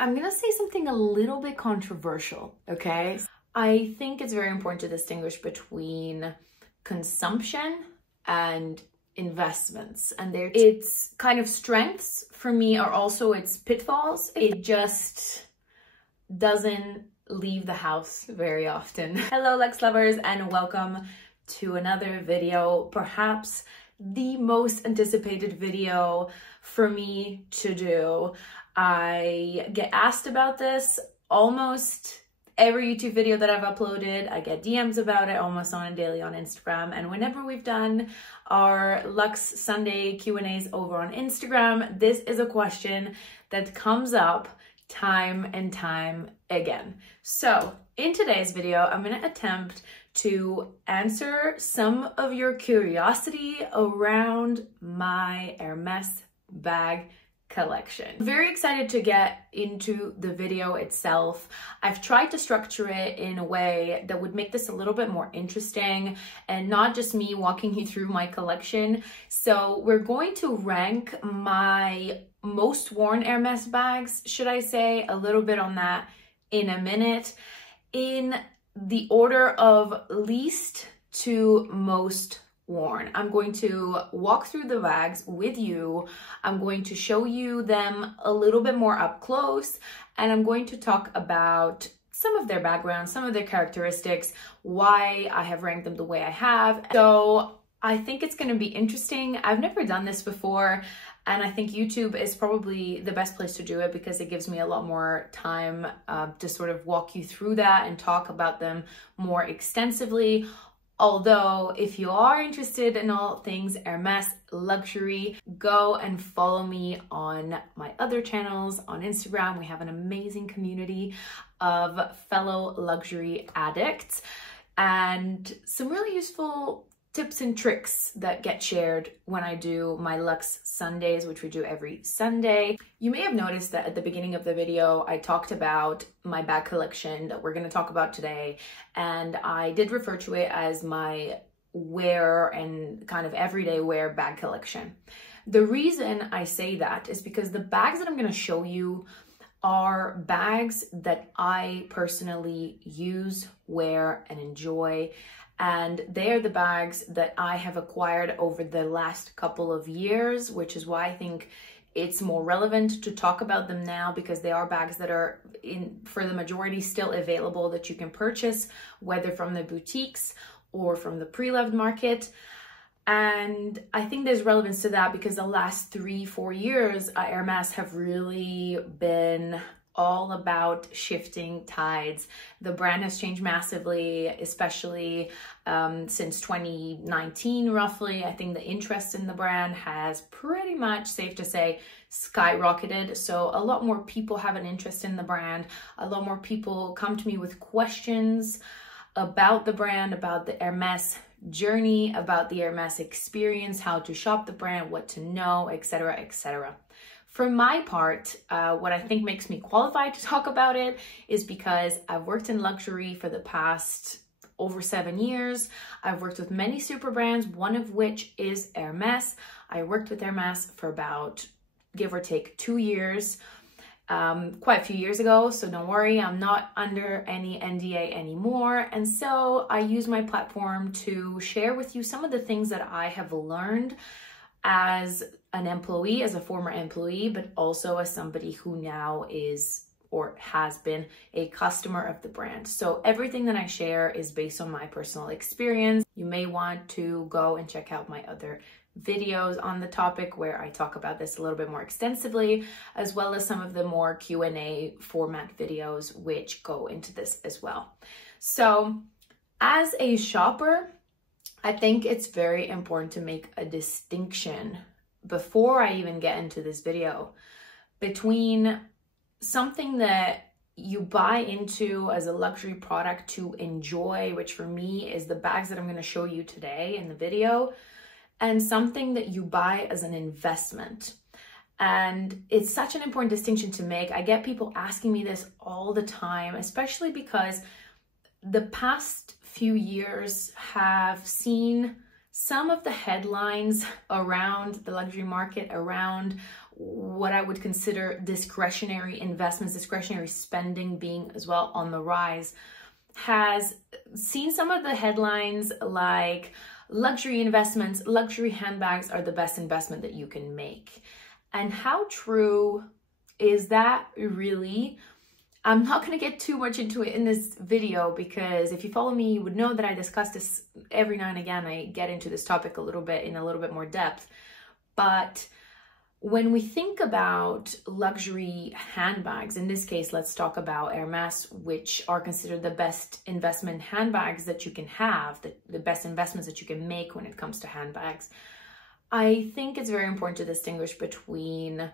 I'm gonna say something a little bit controversial, okay? I think it's very important to distinguish between consumption and investments, and its kind of strengths for me are also its pitfalls. It just doesn't leave the house very often. Hello Luxe lovers, and welcome to another video, perhaps the most anticipated video for me to do. I get asked about this almost every YouTube video that I've uploaded. I get DMs about it almost on a daily on Instagram. And whenever we've done our Luxe Sunday Q&As over on Instagram, this is a question that comes up time and time again. So in today's video, I'm going to attempt to answer some of your curiosity around my Hermès bag collection. I'm very excited to get into the video itself. I've tried to structure it in a way that would make this a little bit more interesting and not just me walking you through my collection. So we're going to rank my most worn Hermès bags, should I say, a little bit on that in a minute, in the order of least to most worn. I'm going to walk through the bags with you. I'm going to show you them a little bit more up close, and I'm going to talk about some of their background, some of their characteristics, why I have ranked them the way I have. So I think it's going to be interesting. I've never done this before, and I think YouTube is probably the best place to do it because it gives me a lot more time to sort of walk you through that and talk about them more extensively. Although, if you are interested in all things Hermès luxury, go and follow me on my other channels on Instagram. We have an amazing community of fellow luxury addicts and some really useful tips and tricks that get shared when I do my Luxe Sundays, which we do every Sunday. You may have noticed that at the beginning of the video, I talked about my bag collection that we're going to talk about today. And I did refer to it as my wear and kind of everyday wear bag collection. The reason I say that is because the bags that I'm going to show you are bags that I personally use, wear, and enjoy. And they're the bags that I have acquired over the last couple of years, which is why I think it's more relevant to talk about them now, because they are bags that are, for the majority, still available that you can purchase, whether from the boutiques or from the pre-loved market. And I think there's relevance to that because the last 3-4 years, Hermès have really been all about shifting tides. The brand has changed massively, especially since 2019, roughly. I think the interest in the brand has pretty much, safe to say, skyrocketed. So a lot more people have an interest in the brand. A lot more people come to me with questions about the brand, about the Hermès journey, about the Hermès experience, how to shop the brand, what to know, etc., etc. For my part, what I think makes me qualified to talk about it is because I've worked in luxury for the past over 7 years. I've worked with many super brands, one of which is Hermès. I worked with Hermès for about, give or take, 2 years, quite a few years ago. So don't worry, I'm not under any NDA anymore. And so I use my platform to share with you some of the things that I have learned as an employee, as a former employee, but also as somebody who now is or has been a customer of the brand. So everything that I share is based on my personal experience. You may want to go and check out my other videos on the topic where I talk about this a little bit more extensively, as well as some of the more Q&A format videos which go into this as well. So as a shopper, I think it's very important to make a distinction before I even get into this video between something that you buy into as a luxury product to enjoy, which for me is the bags that I'm going to show you today in the video, and something that you buy as an investment. And it's such an important distinction to make. I get people asking me this all the time, especially because the past few years have seen some of the headlines around the luxury market, around what I would consider discretionary investments, discretionary spending being as well on the rise, has seen some of the headlines like luxury investments, luxury handbags are the best investment that you can make. And how true is that really? I'm not going to get too much into it in this video, because if you follow me, you would know that I discuss this every now and again. I get into this topic a little bit in a little bit more depth. But when we think about luxury handbags, in this case, let's talk about Hermès, which are considered the best investment handbags that you can have, the best investments that you can make when it comes to handbags. I think it's very important to distinguish between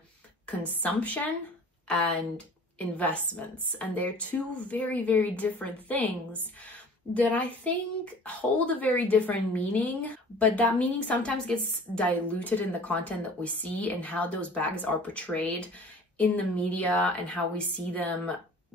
consumption and investments. And they're two very, very different things that I think hold a very different meaning, but that meaning sometimes gets diluted in the content that we see and how those bags are portrayed in the media and how we see them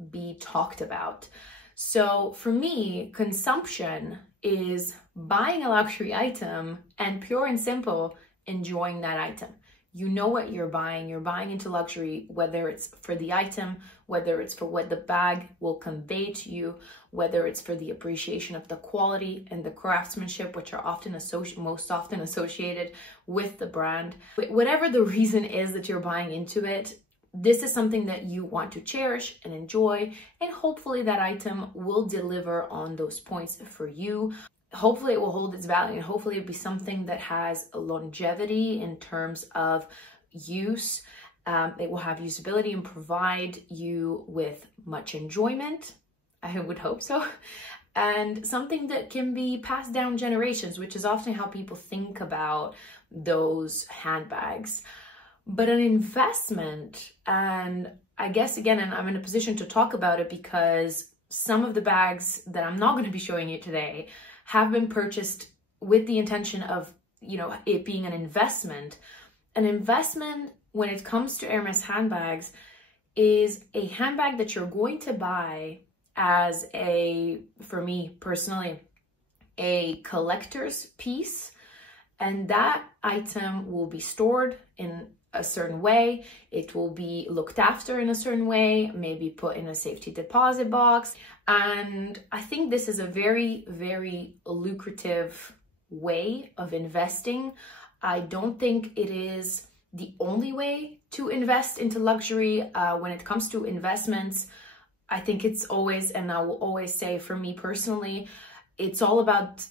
be talked about. So for me, consumption is buying a luxury item and pure and simple enjoying that item. You know what you're buying into luxury, whether it's for the item, whether it's for what the bag will convey to you, whether it's for the appreciation of the quality and the craftsmanship, which are often most often associated with the brand. Whatever the reason is that you're buying into it, this is something that you want to cherish and enjoy, and hopefully that item will deliver on those points for you. Hopefully it will hold its value, and hopefully it'll be something that has a longevity in terms of use. It will have usability and provide you with much enjoyment. I would hope so. And something that can be passed down generations, which is often how people think about those handbags. But an investment, and I guess again, and I'm in a position to talk about it because some of the bags that I'm not going to be showing you today have been purchased with the intention of, it being an investment. An investment, when it comes to Hermès handbags, is a handbag that you're going to buy as for me personally, a collector's piece. And that item will be stored in a certain way. It will be looked after in a certain way, maybe put in a safety deposit box. And I think this is a very, very lucrative way of investing. I don't think it is the only way to invest into luxury. When it comes to investments, I think it's always, and I will always say for me personally, it's all about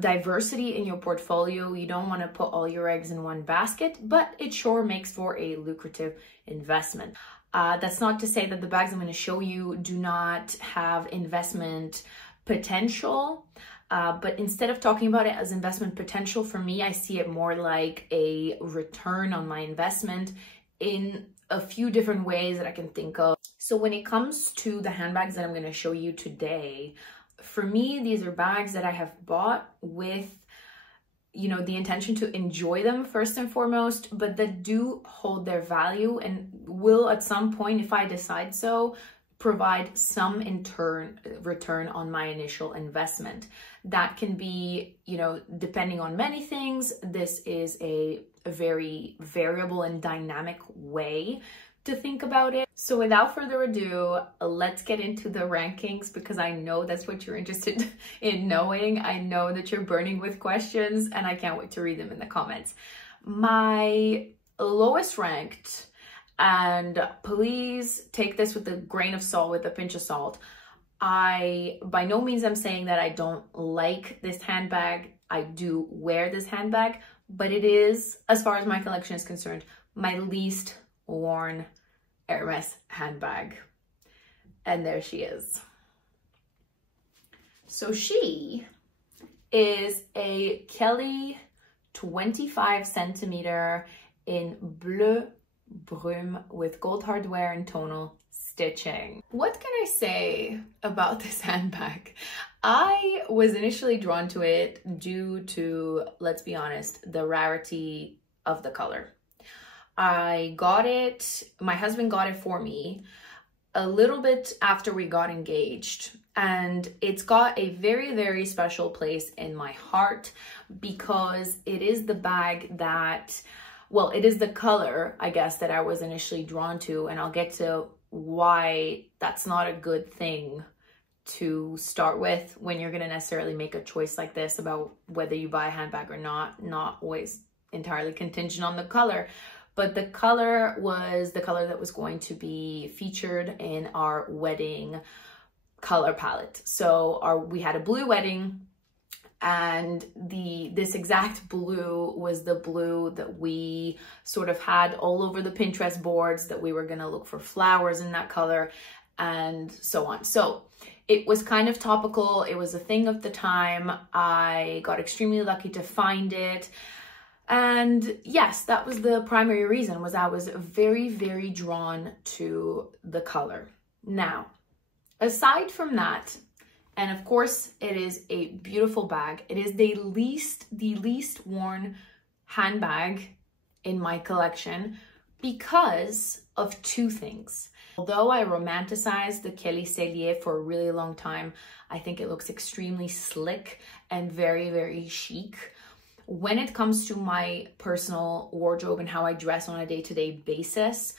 diversity in your portfolio. You don't want to put all your eggs in one basket, but it sure makes for a lucrative investment. That's not to say that the bags I'm going to show you do not have investment potential, but instead of talking about it as investment potential, for me, I see it more like a return on my investment in a few different ways that I can think of. So when it comes to the handbags that I'm going to show you today, for me, these are bags that I have bought with, the intention to enjoy them first and foremost, but that do hold their value and will at some point, if I decide so, provide some return on my initial investment. That can be, depending on many things. This is a very variable and dynamic way to think about it. So without further ado, let's get into the rankings, because I know that's what you're interested in knowing. I know that you're burning with questions and I can't wait to read them in the comments. My lowest ranked, and please take this with a grain of salt, with a pinch of salt. By no means I'm saying that I don't like this handbag. I do wear this handbag, but it is, as far as my collection is concerned, my least worn Hermès handbag. And there she is. So she is a Kelly 25 centimeter in bleu brume with gold hardware and tonal stitching. What can I say about this handbag? I was initially drawn to it due to, let's be honest, the rarity of the color. I got it, my husband got it for me a little bit after we got engaged, and it's got a very, very special place in my heart because it is the bag that well, it is the color, I guess, that I was initially drawn to, and I'll get to why that's not a good thing to start with when you're going to necessarily make a choice like this about whether you buy a handbag or not always entirely contingent on the color. But the color was the color that was going to be featured in our wedding color palette. So we had a blue wedding, and this exact blue was the blue that we sort of had all over the Pinterest boards, that we were going to look for flowers in that color and so on. So it was kind of topical. It was a thing of the time. I got extremely lucky to find it. And yes, that was the primary reason, was I was very, very drawn to the color. Now, aside from that, and of course it is a beautiful bag, it is the least worn handbag in my collection because of two things. Although I romanticized the Kelly Cellier for a really long time, I think it looks extremely slick and very, very chic. When it comes to my personal wardrobe and how I dress on a day-to-day basis,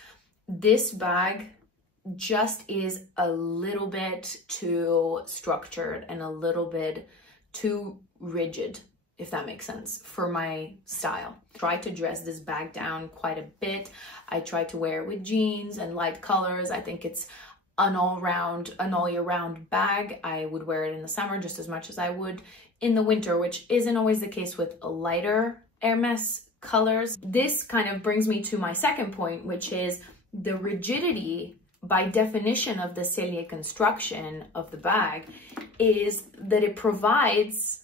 this bag just is a little bit too structured and a little bit too rigid, if that makes sense, for my style. I try to dress this bag down quite a bit. I try to wear it with jeans and light colors. I think it's an all year round bag. I would wear it in the summer just as much as I would in the winter, which isn't always the case with lighter Hermès colors. This kind of brings me to my second point, which is the rigidity by definition of the Cellier construction of the bag is that it provides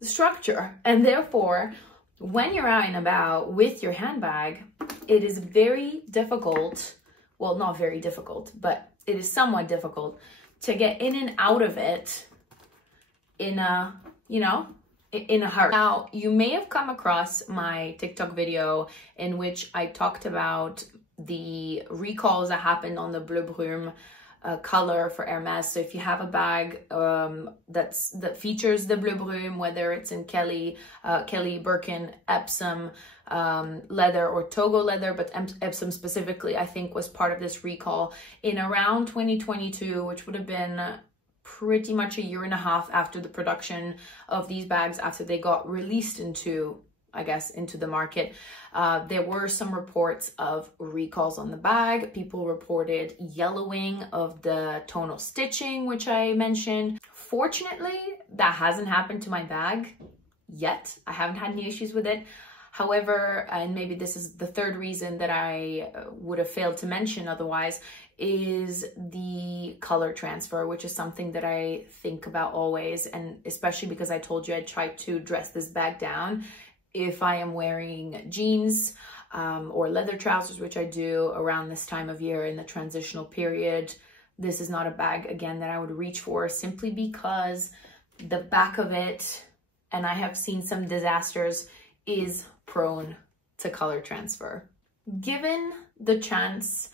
structure. And therefore, when you're out and about with your handbag, it is very difficult, well, not very difficult, but it is somewhat difficult to get in and out of it in a hurry. Now, you may have come across my TikTok video in which I talked about the recalls that happened on the Bleu Brume color for Hermès. So if you have a bag that features the Bleu Brume, whether it's in Kelly, Birkin, Epsom leather or Togo leather, but Epsom specifically, I think, was part of this recall in around 2022, which would have been pretty much a year and a half after the production of these bags, after they got released into the market. There were some reports of recalls on the bag. People reported yellowing of the tonal stitching, which I mentioned. Fortunately, that hasn't happened to my bag yet. I haven't had any issues with it. However, and maybe this is the third reason that I would have failed to mention otherwise, is the color transfer, which is something that I think about always. And especially because I told you I tried to dress this bag down. If I am wearing jeans or leather trousers, which I do around this time of year in the transitional period, this is not a bag, again, that I would reach for, simply because the back of it, and I have seen some disasters, is prone to color transfer. Given the chance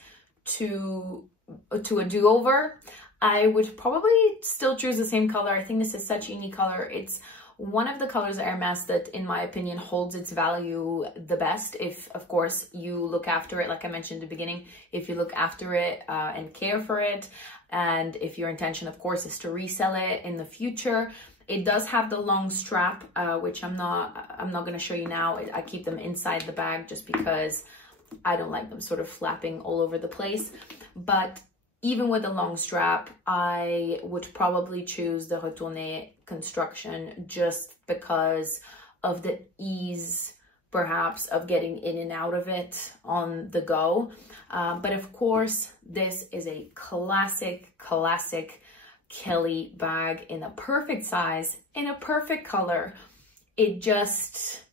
to a do-over, I would probably still choose the same color. I think this is such a unique color. It's one of the colors at Hermès that, in my opinion, holds its value the best. If, of course, you look after it, like I mentioned at the beginning, if you look after it and care for it, and if your intention, of course, is to resell it in the future. It does have the long strap, which I'm not going to show you now. I keep them inside the bag just because I don't like them sort of flapping all over the place. But even with a long strap, I would probably choose the retourné construction just because of the ease, perhaps, of getting in and out of it on the go. But of course, this is a classic Kelly bag in a perfect size, in a perfect color. It just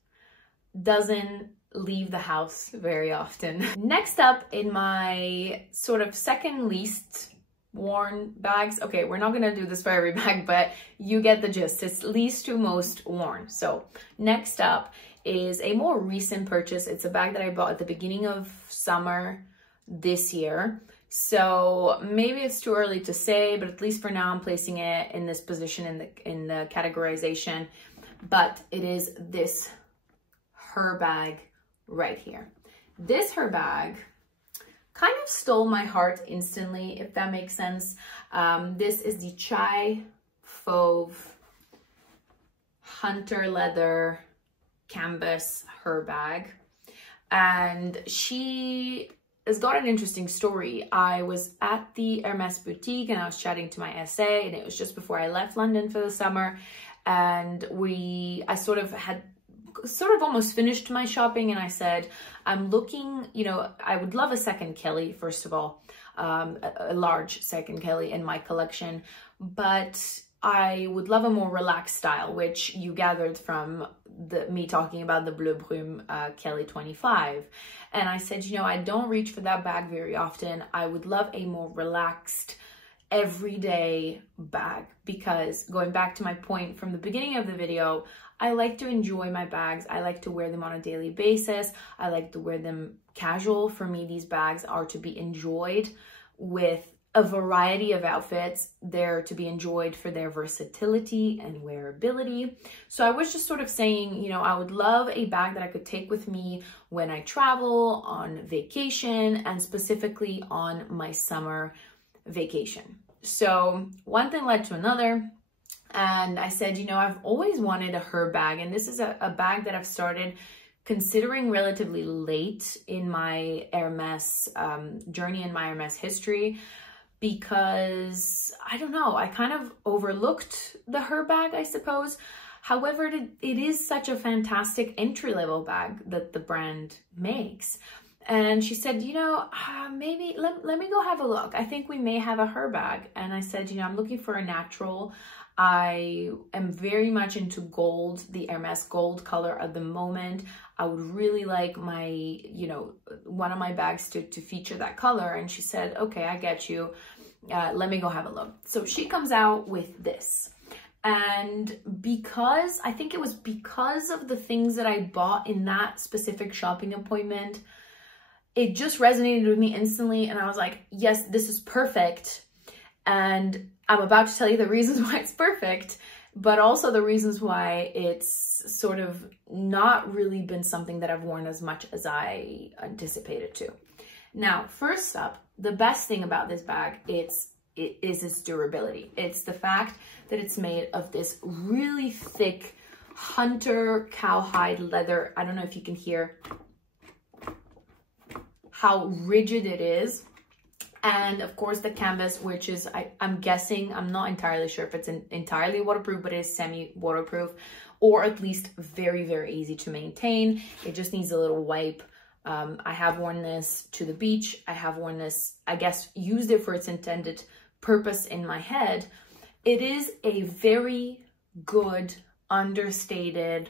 doesn't leave the house very often. Next up in my sort of second least worn bags. Okay, we're not gonna do this for every bag, but you get the gist. It's least to most worn. So next up is a more recent purchase. It's a bag that I bought at the beginning of summer this year. So maybe it's too early to say, but at least for now I'm placing it in this position in the categorization. But it is this Her bag right here. this her bag kind of stole my heart instantly, if that makes sense. This is the Chai Fauve Hunter Leather Canvas her bag. And she has got an interesting story. I was at the Hermès boutique and I was chatting to my SA, and it was just before I left London for the summer. And I sort of almost finished my shopping, and I said, I'm looking, you know, I would love a second Kelly, first of all, a large second Kelly in my collection, but I would love a more relaxed style, which you gathered from me talking about the Bleu Brume Kelly 25. And I said, you know, I don't reach for that bag very often. I would love a more relaxed, everyday bag, because going back to my point from the beginning of the video, I like to enjoy my bags. I like to wear them on a daily basis. I like to wear them casual. For me, these bags are to be enjoyed with a variety of outfits. They're to be enjoyed for their versatility and wearability. So I was just sort of saying, you know, I would love a bag that I could take with me when I travel, on vacation, and specifically on my summer vacation. So one thing led to another, and I said, you know, I've always wanted a her bag, and this is a bag that I've started considering relatively late in my Hermès journey, in my Hermès history, because I don't know, I kind of overlooked the her bag, I suppose. However, it is such a fantastic entry-level bag that the brand makes. And she said, you know, maybe let me go have a look. I think we may have a her bag. And I said, you know, I'm looking for a natural. I am very much into gold, the Hermès gold color at the moment. I would really like my, you know, one of my bags to feature that color. And she said, okay, I get you. Let me go have a look. So she comes out with this. And because, I think it was because of the things that I bought in that specific shopping appointment, it just resonated with me instantly. And I was like, yes, this is perfect. And I'm about to tell you the reasons why it's perfect, but also the reasons why it's sort of not really been something that I've worn as much as I anticipated to. Now, first up, the best thing about this bag is its durability. It's the fact that it's made of this really thick hunter cowhide leather. I don't know if you can hear how rigid it is. And of course the canvas, which is, I'm guessing, I'm not entirely sure if it's entirely waterproof, but it is semi-waterproof, or at least very, very easy to maintain. It just needs a little wipe. I have worn this to the beach. I have worn this, I guess, used it for its intended purpose in my head. It is a very good, understated,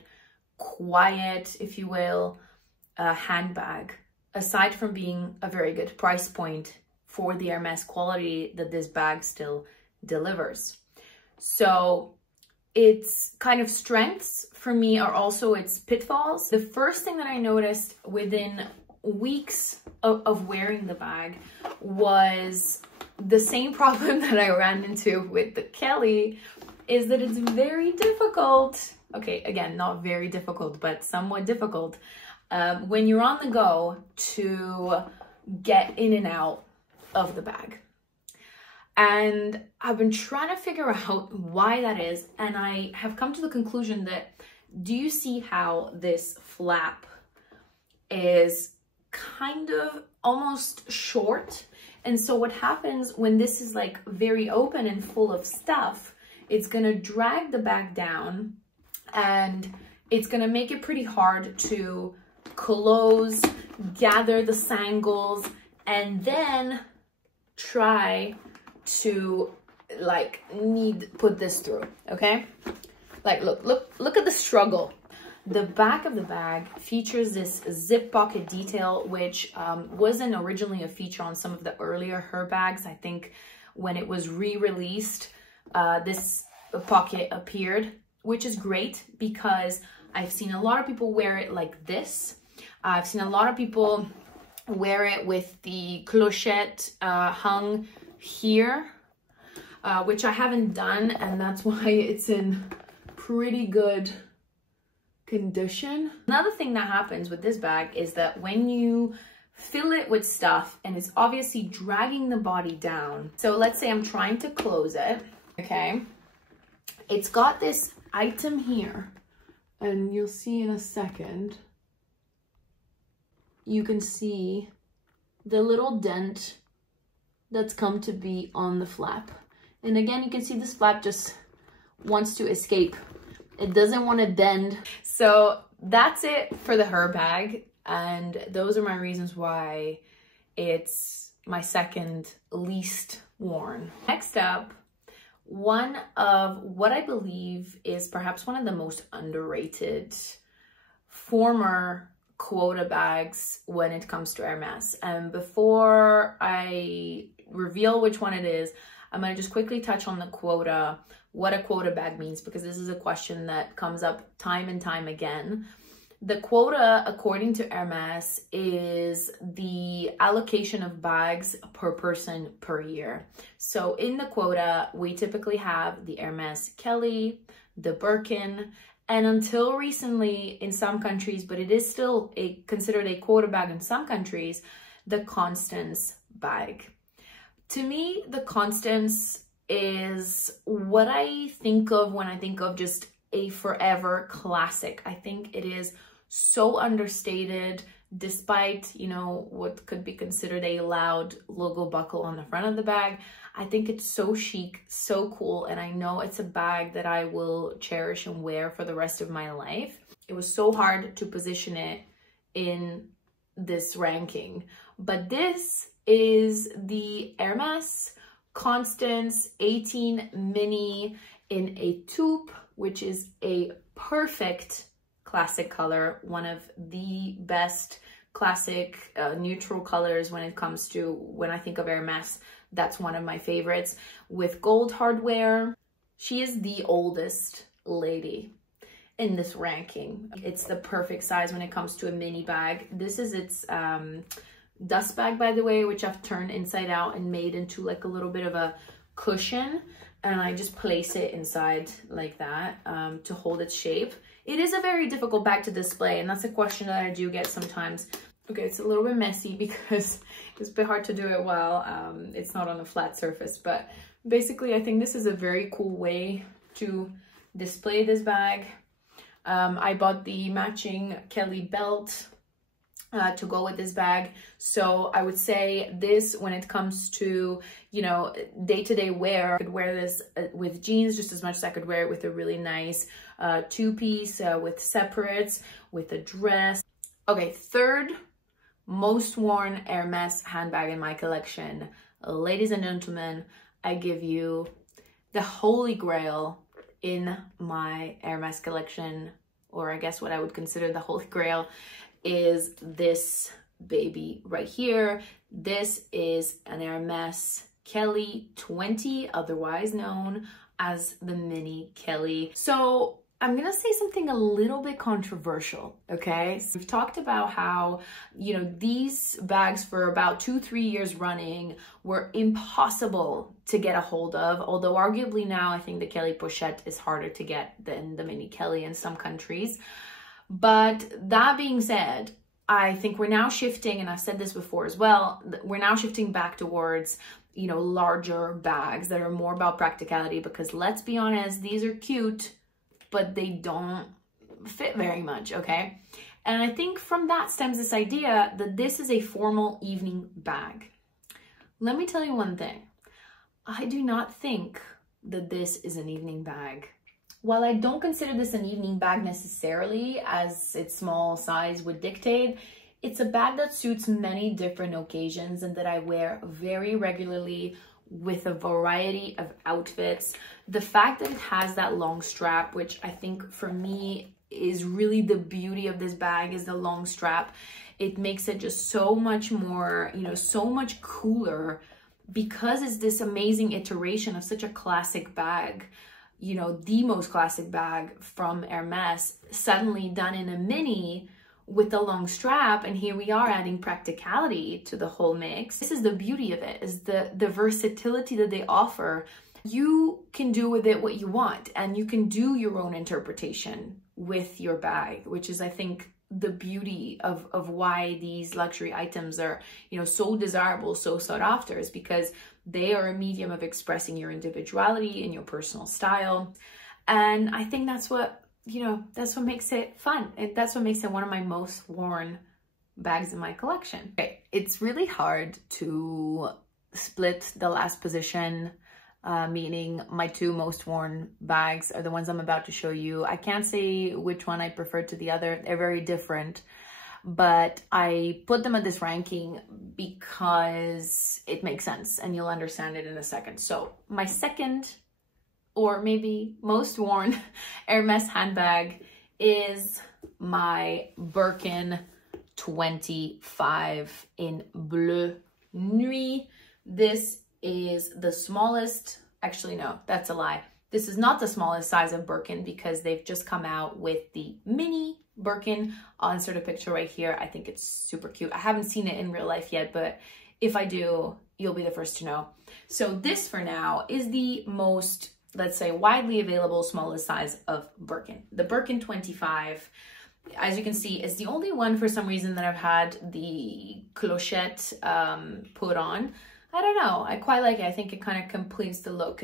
quiet, if you will, handbag, aside from being a very good price point for the Hermès quality that this bag still delivers. So its kind of strengths for me are also its pitfalls. The first thing that I noticed within weeks of wearing the bag was the same problem that I ran into with the Kelly, is that it's very difficult. Okay, again, not very difficult, but somewhat difficult when you're on the go to get in and out of the bag. And I've been trying to figure out why that is, and I have come to the conclusion that, do you see how this flap is kind of almost short? And so what happens when this is like very open and full of stuff, it's gonna drag the bag down, and it's gonna make it pretty hard to close, gather the sangles, and then try to like put this through, okay? Like look at the struggle. The back of the bag features this zip pocket detail, which wasn't originally a feature on some of the earlier her bags. I think when it was re-released, this pocket appeared, which is great because I've seen a lot of people wear it like this. I've seen a lot of people wear it with the clochette hung here, which I haven't done, and that's why it's in pretty good condition. Another thing that happens with this bag is that when you fill it with stuff and it's obviously dragging the body down. So let's say I'm trying to close it, okay? It's got this item here, and you'll see in a second, you can see the little dent that's come to be on the flap. And again, you can see this flap just wants to escape. It doesn't want to bend. So that's it for the Her bag. And those are my reasons why it's my second least worn. Next up, one of what I believe is perhaps one of the most underrated former quota bags when it comes to Hermès. And before I reveal which one it is, I'm going to just quickly touch on the quota, what a quota bag means, because this is a question that comes up time and time again. The quota, according to Hermès, is the allocation of bags per person per year. So in the quota, we typically have the Hermès Kelly, the Birkin, and until recently in some countries, but it is still considered a quota bag in some countries, the Constance bag. To me, the Constance is what I think of when I think of just a forever classic. I think it is so understated, despite, you know, what could be considered a loud logo buckle on the front of the bag. I think it's so chic, so cool, and I know it's a bag that I will cherish and wear for the rest of my life. It was so hard to position it in this ranking, but this is the Hermès Constance 18 Mini in a taupe, which is a perfect classic color, one of the best classic neutral colors when it comes to, when I think of Hermès, that's one of my favorites. With gold hardware, she is the oldest lady in this ranking. It's the perfect size when it comes to a mini bag. This is its dust bag, by the way, which I've turned inside out and made into like a little bit of a cushion, and I just place it inside like that to hold its shape. It is a very difficult bag to display, and that's a question that I do get sometimes. Okay, it's a little bit messy because it's a bit hard to do it while it's not on a flat surface, but basically I think this is a very cool way to display this bag. I bought the matching Kelly belt to go with this bag. So I would say this, when it comes to, you know, day-to-day wear, I could wear this with jeans just as much as I could wear it with a really nice two-piece with separates, with a dress. Okay, third most worn Hermès handbag in my collection. Ladies and gentlemen, I give you the holy grail in my Hermès collection, or I guess what I would consider the holy grail, is this baby right here. This is an Hermès Kelly 20, otherwise known as the Mini Kelly. So I'm gonna say something a little bit controversial, okay? So we've talked about how, you know, these bags for about 2-3 years running were impossible to get a hold of, although arguably now I think the Kelly Pochette is harder to get than the Mini Kelly in some countries. But that being said, I think we're now shifting, and I've said this before as well, we're now shifting back towards, you know, larger bags that are more about practicality, because let's be honest, these are cute, but they don't fit very much, okay? And I think from that stems this idea that this is a formal evening bag. Let me tell you one thing. I do not think that this is an evening bag. While I don't consider this an evening bag necessarily, as its small size would dictate, it's a bag that suits many different occasions and that I wear very regularly with a variety of outfits. The fact that it has that long strap, which I think for me is really the beauty of this bag, is the long strap. It makes it just so much more, you know, so much cooler, because it's this amazing iteration of such a classic bag. You know, the most classic bag from Hermès, suddenly done in a mini with a long strap, and here we are adding practicality to the whole mix. This is the beauty of it, is the versatility that they offer. You can do with it what you want, and you can do your own interpretation with your bag, which is, I think, the beauty of why these luxury items are, you know, so desirable, so sought after, is because they are a medium of expressing your individuality and your personal style. And I think that's what, you know, that's what makes it fun. And that's what makes it one of my most worn bags in my collection. Okay, it's really hard to split the last position, meaning my two most worn bags are the ones I'm about to show you. I can't say which one I prefer to the other. They're very different, but I put them at this ranking because it makes sense and you'll understand it in a second. So my second, or maybe most worn Hermès handbag is my Birkin 25 in Bleu Nuit. This is the smallest, actually no, that's a lie. This is not the smallest size of Birkin because they've just come out with the mini Birkin. I'll insert a picture right here. I think it's super cute. I haven't seen it in real life yet, but if I do, you'll be the first to know. So this for now is the most, let's say, widely available smallest size of Birkin. The Birkin 25, as you can see, is the only one for some reason that I've had the clochette put on. I don't know, I quite like it. I think it kind of completes the look.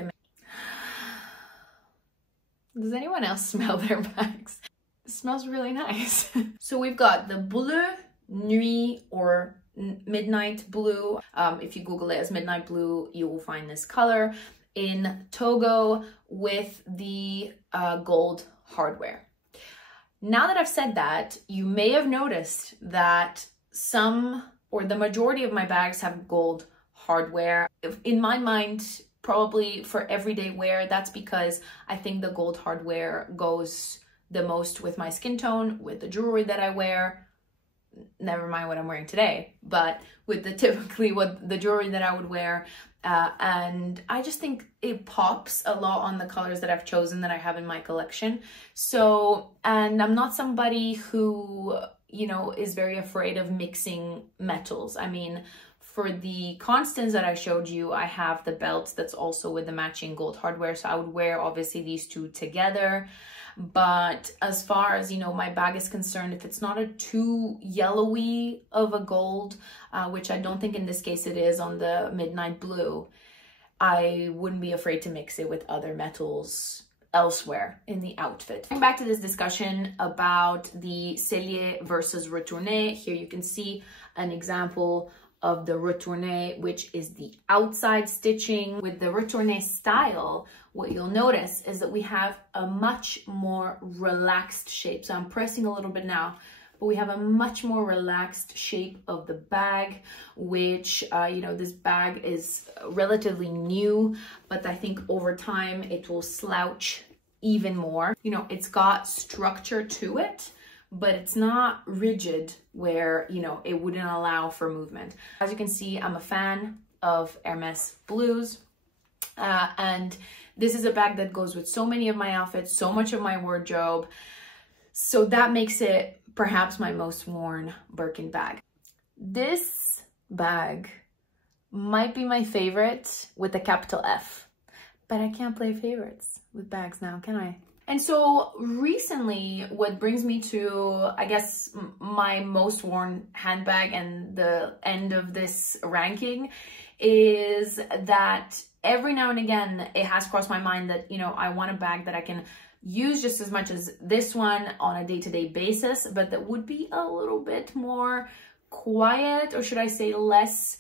Does anyone else smell their bags? It smells really nice. So we've got the Bleu Nuit, or midnight blue. If you Google it as midnight blue, you will find this color in Togo with the gold hardware. Now that I've said that, you may have noticed that some, or the majority of my bags have gold hardware. In my mind, probably for everyday wear, that's because I think the gold hardware goes the most with my skin tone, with the jewelry that I wear, never mind what I'm wearing today, but with the typically what the jewelry that I would wear. And I just think it pops a lot on the colors that I've chosen, that I have in my collection. So, and I'm not somebody who, you know, is very afraid of mixing metals. I mean, for the constants that I showed you, I have the belt that's also with the matching gold hardware. So I would wear obviously these two together. But as far as, you know, my bag is concerned, if it's not a too yellowy of a gold, which I don't think in this case it is on the midnight blue, I wouldn't be afraid to mix it with other metals elsewhere in the outfit. Going back to this discussion about the cellier versus retourné, here you can see an example of the retourné, which is the outside stitching. With the retourné style, what you'll notice is that we have a much more relaxed shape. So I'm pressing a little bit now, but we have a much more relaxed shape of the bag, which, you know, this bag is relatively new, but I think over time it will slouch even more. You know, it's got structure to it, but it's not rigid where, you know, it wouldn't allow for movement. As you can see, I'm a fan of Hermès blues, and this is a bag that goes with so many of my outfits, so much of my wardrobe. So that makes it perhaps my most worn Birkin bag. This bag might be my favorite with a capital F, but I can't play favorites with bags now, can I? And so recently, what brings me to, I guess, my most worn handbag and the end of this ranking is that every now and again, it has crossed my mind that, you know, I want a bag that I can use just as much as this one on a day-to-day basis, but that would be a little bit more quiet, or should I say less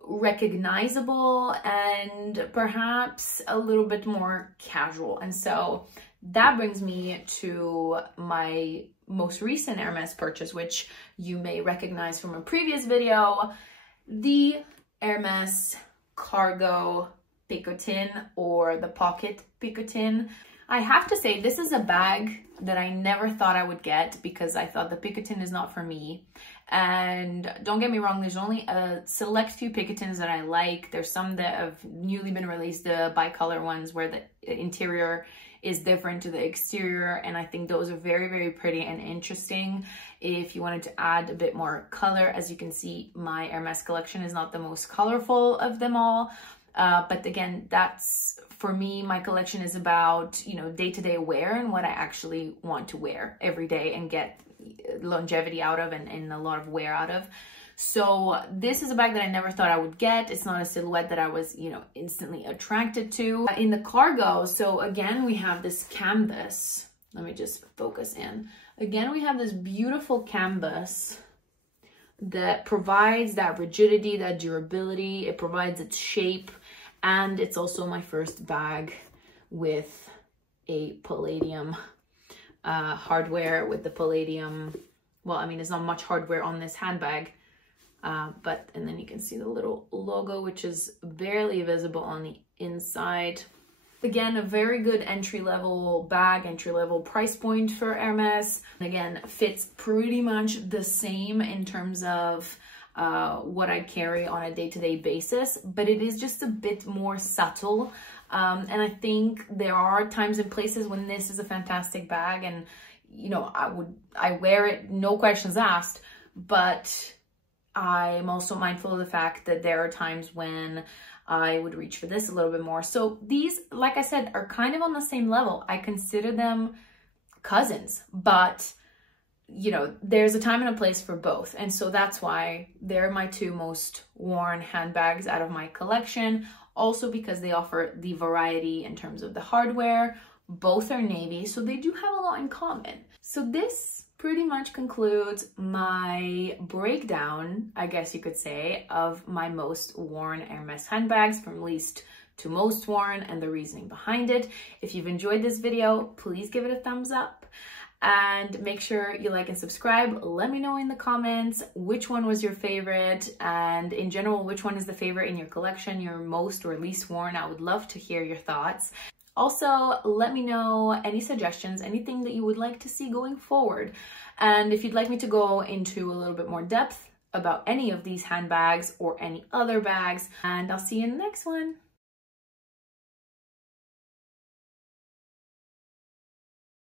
recognizable, and perhaps a little bit more casual. And so that brings me to my most recent Hermès purchase, which you may recognize from a previous video, the Hermès Cargo Picotin, or the Pocket Picotin. I have to say, this is a bag that I never thought I would get because I thought the Picotin is not for me. And don't get me wrong, there's only a select few Picotins that I like. There's some that have newly been released, the bicolor ones where the interior is different to the exterior, and I think those are very, very pretty and interesting if you wanted to add a bit more color. As you can see, my Hermès collection is not the most colorful of them all, But again, that's, for me, my collection is about, you know, day-to-day wear and what I actually want to wear every day and get longevity out of and a lot of wear out of. So this is a bag that I never thought I would get. It's not a silhouette that I was, you know, instantly attracted to. In the cargo, so again, we have this canvas. Let me just focus in. Again, we have this beautiful canvas that provides that rigidity, that durability. It provides its shape. And it's also my first bag with a palladium hardware, with the palladium. Well, I mean, there's not much hardware on this handbag. And then you can see the little logo, which is barely visible on the inside. Again, a very good entry-level bag, entry-level price point for Hermès. Again, fits pretty much the same in terms of what I carry on a day-to-day basis, but it is just a bit more subtle. And I think there are times and places when this is a fantastic bag, and you know, I wear it, no questions asked, but I'm also mindful of the fact that there are times when I would reach for this a little bit more. So these, like I said, are kind of on the same level. I consider them cousins, but you know, there's a time and a place for both. And so that's why they're my two most worn handbags out of my collection. Also because they offer the variety in terms of the hardware. Both are navy, so they do have a lot in common. So this pretty much concludes my breakdown, I guess you could say, of my most worn Hermès handbags, from least to most worn, and the reasoning behind it. If you've enjoyed this video, please give it a thumbs up and make sure you like and subscribe. Let me know in the comments which one was your favorite, and in general, which one is the favorite in your collection, your most or least worn. I would love to hear your thoughts. Also, let me know any suggestions, anything that you would like to see going forward. And if you'd like me to go into a little bit more depth about any of these handbags or any other bags, and I'll see you in the next one.